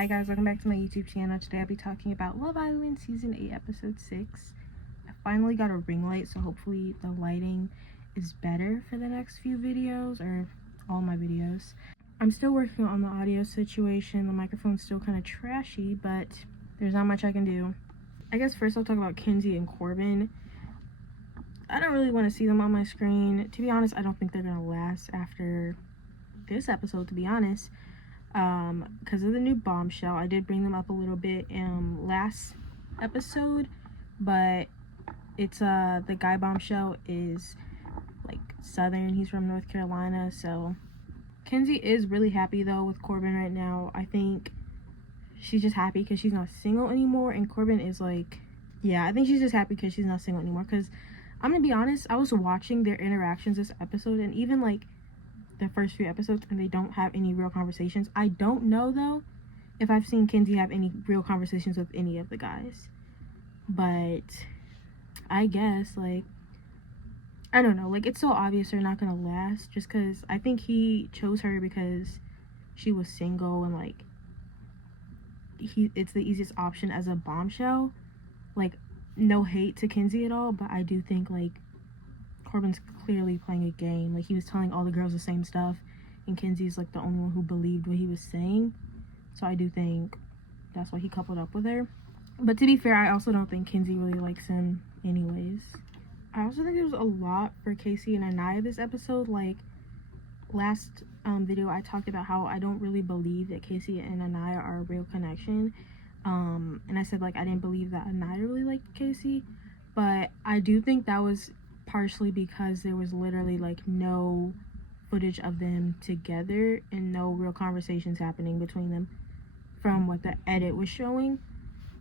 Hi guys, welcome back to my YouTube channel. Today I'll be talking about Love Island Season 8 Episode 6. I finally got a ring light, so hopefully the lighting is better for the next few videos, or all my videos. I'm still working on the audio situation. The microphone's still kind of trashy, but there's not much I can do. I guess first I'll talk about Kenzie and Corbin. I don't really want to see them on my screen. To be honest, I don't think they're going to last after this episode, to be honest. Because of the new bombshell. I did bring them up a little bit in last episode, but it's the guy bombshell is like southern. He's from North Carolina. So Kenzie is really happy though with Corbin right now. I think she's just happy because she's not single anymore, and Corbin is like, yeah, I think she's just happy because she's not single anymore. Because I'm gonna be honest, I was watching their interactions this episode, and even like the first few episodes, and they don't have any real conversations. I don't know though if I've seen Kenzie have any real conversations with any of the guys, but I guess, like, I don't know, like, it's so obvious they're not gonna last, just because I think he chose her because she was single, and like it's the easiest option as a bombshell. Like, no hate to Kenzie at all, but I do think like Corbin's clearly playing a game. Like, he was telling all the girls the same stuff, and Kenzie's like the only one who believed what he was saying. So I do think that's why he coupled up with her. But to be fair, I also don't think Kenzie really likes him anyways. I also think there was a lot for Casey and Anaya this episode. Like, last video I talked about how I don't really believe that Casey and Anaya are a real connection. And I said like I didn't believe that Anaya really liked Casey, but I do think that was partially because there was literally like no footage of them together and no real conversations happening between them from what the edit was showing.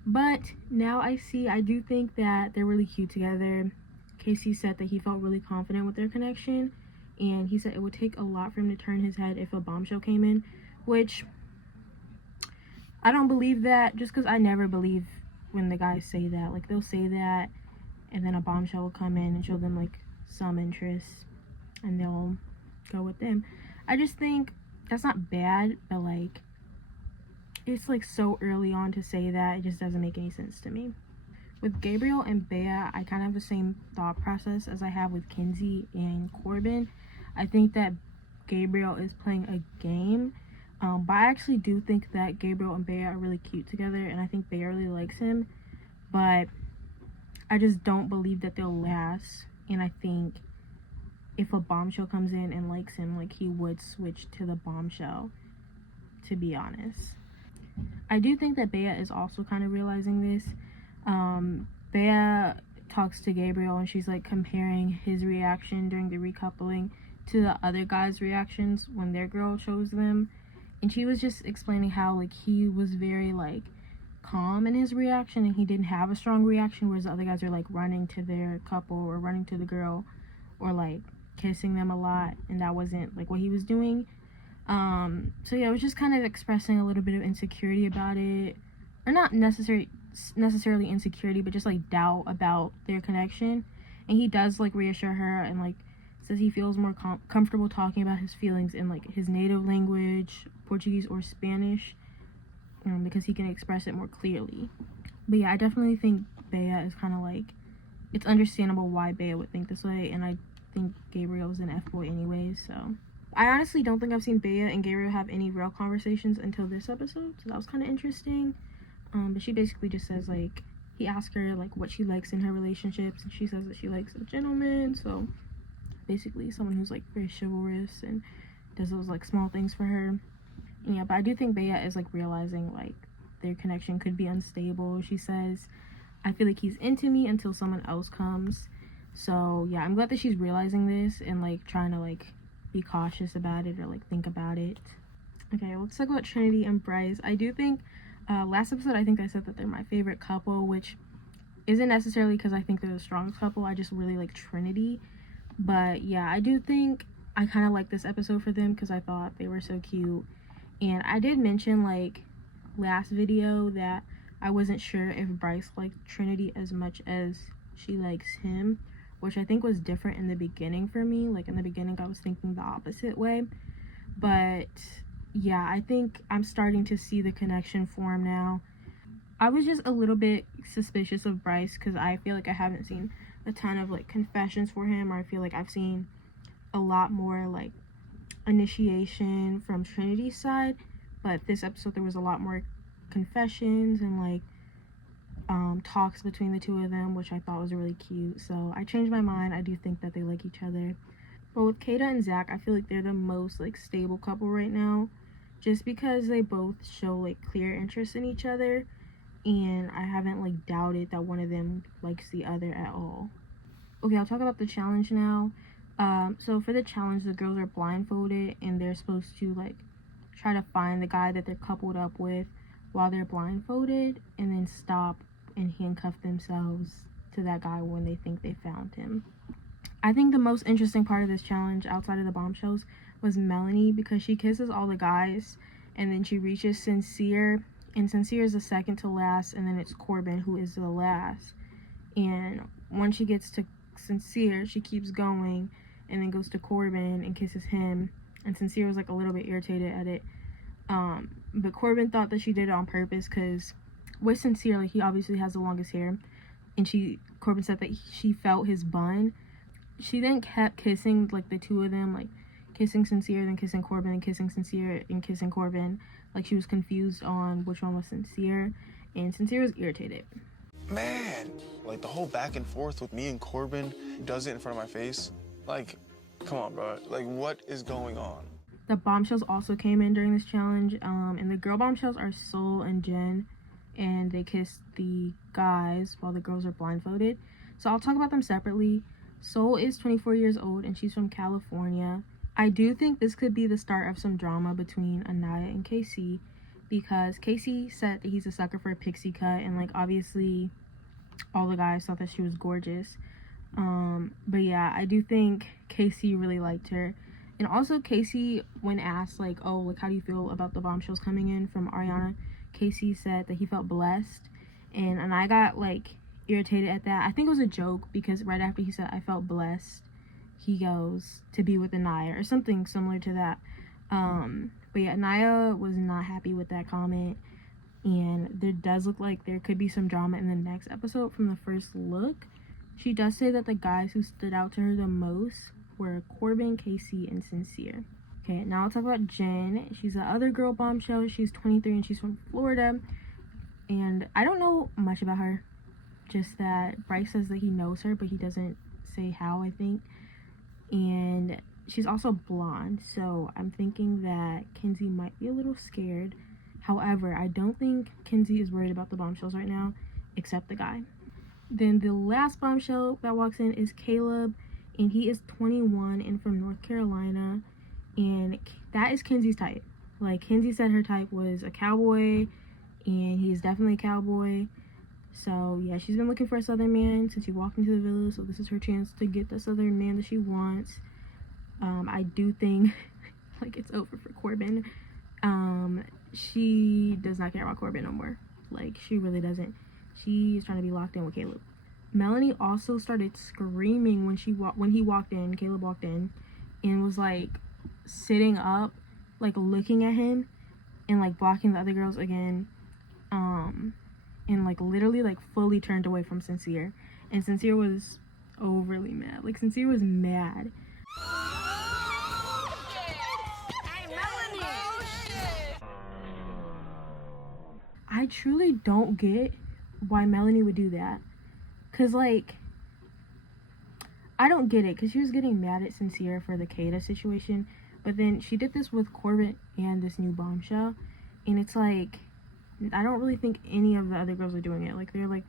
But now I do think that they're really cute together. Casey said that he felt really confident with their connection, and he said it would take a lot for him to turn his head if a bombshell came in, which I don't believe that, just because I never believe when the guys say that. Like, they'll say that and then a bombshell will come in and show them like some interest, and they'll go with them. I just think that's not bad, but like it's like so early on to say that. It just doesn't make any sense to me. With Gabriel and Bea, I kind of have the same thought process as I have with Kenzie and Corbin. I think that Gabriel is playing a game, but I actually do think that Gabriel and Bea are really cute together, and I think Bea really likes him, but I just don't believe that they'll last. And I think if a bombshell comes in and likes him, like, he would switch to the bombshell, to be honest. I do think that Bea is also kind of realizing this. Bea talks to Gabriel and she's like comparing his reaction during the recoupling to the other guys' reactions when their girl chose them, and she was just explaining how like he was very like calm in his reaction and he didn't have a strong reaction, whereas the other guys are like running to their couple or running to the girl or like kissing them a lot, and that wasn't like what he was doing. So yeah, I was just kind of expressing a little bit of insecurity about it, or not necessarily insecurity, but just like doubt about their connection. And he does like reassure her and like says he feels more comfortable talking about his feelings in like his native language, Portuguese or Spanish, because he can express it more clearly. But yeah, I definitely think Bea is kind of like, it's understandable why Bea would think this way, and I think Gabriel's an F-boy anyways. So I honestly don't think I've seen Bea and Gabriel have any real conversations until this episode, so that was kind of interesting. But she basically just says like, he asked her like what she likes in her relationships, and she says that she likes a gentleman, so basically someone who's like very chivalrous and does those like small things for her. And yeah, but I do think Bea is like realizing like their connection could be unstable. She says, I feel like he's into me until someone else comes. So yeah, I'm glad that she's realizing this and like trying to like be cautious about it or like think about it. Okay, let's talk about Trinity and Bryce. I do think last episode I think I said that they're my favorite couple, which isn't necessarily because I think they're the strongest couple. I just really like Trinity. But yeah, I do think I kind of like this episode for them because I thought they were so cute. And I did mention like last video that I wasn't sure if Bryce liked Trinity as much as she likes him, which I think was different in the beginning for me. Like in the beginning I was thinking the opposite way, but yeah, I think I'm starting to see the connection form now. I was just a little bit suspicious of Bryce because I feel like I haven't seen a ton of like confessions for him, or I feel like I've seen a lot more like initiation from Trinity's side, but this episode there was a lot more confessions and like talks between the two of them, which I thought was really cute. So I changed my mind. I do think that they like each other. But with Kata and Zach, I feel like they're the most like stable couple right now, just because they both show like clear interest in each other, and I haven't like doubted that one of them likes the other at all. Okay, I'll talk about the challenge now. So for the challenge, the girls are blindfolded and they're supposed to like try to find the guy that they're coupled up with while they're blindfolded, and then stop and handcuff themselves to that guy when they think they found him. I think the most interesting part of this challenge outside of the bombshells was Melanie, because she kisses all the guys and then she reaches Sincere, and Sincere is the second to last, and then it's Corbin who is the last. And when she gets to Sincere, she keeps going and then goes to Corbin and kisses him, and Sincere was like a little bit irritated at it. But Corbin thought that she did it on purpose because with Sincere, like, he obviously has the longest hair, and Corbin said that she felt his bun. She then kept kissing like the two of them, like kissing Sincere, then kissing Corbin, and kissing Sincere and kissing Corbin. Like, she was confused on which one was Sincere, and Sincere was irritated. Man, like the whole back and forth with me and Corbin does it in front of my face. Like, come on, bro. Like, what is going on? The bombshells also came in during this challenge, and the girl bombshells are Sol and Jen, and they kiss the guys while the girls are blindfolded. So I'll talk about them separately. Sol is 24 years old and she's from California. I do think this could be the start of some drama between Anaya and Casey, because Casey said that he's a sucker for a pixie cut, and like obviously all the guys thought that she was gorgeous. But yeah, I do think Casey really liked her. And also Casey, when asked like, oh, like, how do you feel about the bombshells coming in from Ariana, Casey said that he felt blessed, and I got like irritated at that. I think it was a joke, because right after he said I felt blessed, he goes to be with Anaya or something similar to that. But yeah, Anaya was not happy with that comment, and there does look like there could be some drama in the next episode from the first look. She does say that the guys who stood out to her the most were Corbin, Casey, and Sincere. Okay, now I'll talk about Jen. She's the other girl bombshell. She's 23 and she's from Florida, and I don't know much about her, just that Bryce says that he knows her, but he doesn't say how, I think. And she's also blonde, so I'm thinking that Kenzie might be a little scared. However, I don't think Kenzie is worried about the bombshells right now, except the guy. Then the last bombshell that walks in is Caleb, and he is 21 and from North Carolina, and that is Kenzie's type. Like, Kenzie said her type was a cowboy, and he is definitely a cowboy. So yeah, she's been looking for a southern man since she walked into the villa, so this is her chance to get the southern man that she wants. I do think like it's over for Corbin. She does not care about Corbin no more. Like, she really doesn't. She's trying to be locked in with Caleb. Melanie also started screaming when he walked in. Caleb walked in and was like sitting up, like looking at him and like blocking the other girls again. And like literally like fully turned away from Sincere, and Sincere was overly mad. Like, Sincere was mad. I truly don't get why Melanie would do that, cause like I don't get it, cause she was getting mad at Sincere for the Kata situation, but then she did this with Corbin and this new bombshell, and it's like, I don't really think any of the other girls are doing it. Like, they're like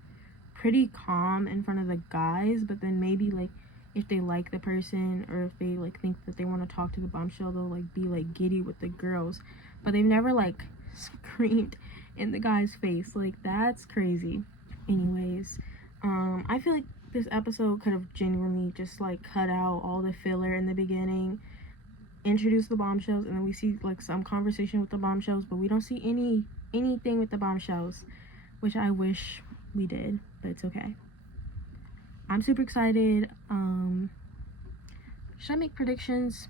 pretty calm in front of the guys, but then maybe like if they like the person, or if they like think that they want to talk to the bombshell, they'll like be like giddy with the girls, but they've never like screamed in the guy's face. Like, that's crazy. Anyways, I feel like this episode could have genuinely just like cut out all the filler in the beginning, introduce the bombshells, and then we see like some conversation with the bombshells, but we don't see anything with the bombshells, which I wish we did, but it's okay. I'm super excited. Should I make predictions?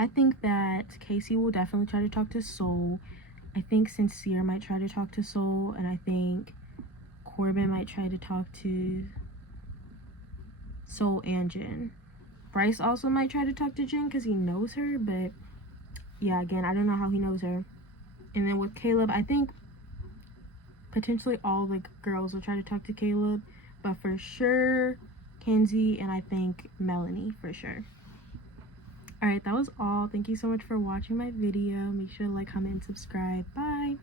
I think that Casey will definitely try to talk to Soul. I think Sincere might try to talk to Soul, and I think Corbin might try to talk to Soul and Jen. Bryce also might try to talk to Jen because he knows her, but yeah, again, I don't know how he knows her. And then with Caleb, I think potentially all the girls will try to talk to Caleb, but for sure Kenzie and I think Melanie for sure. Alright, that was all. Thank you so much for watching my video. Make sure to like, comment, and subscribe. Bye!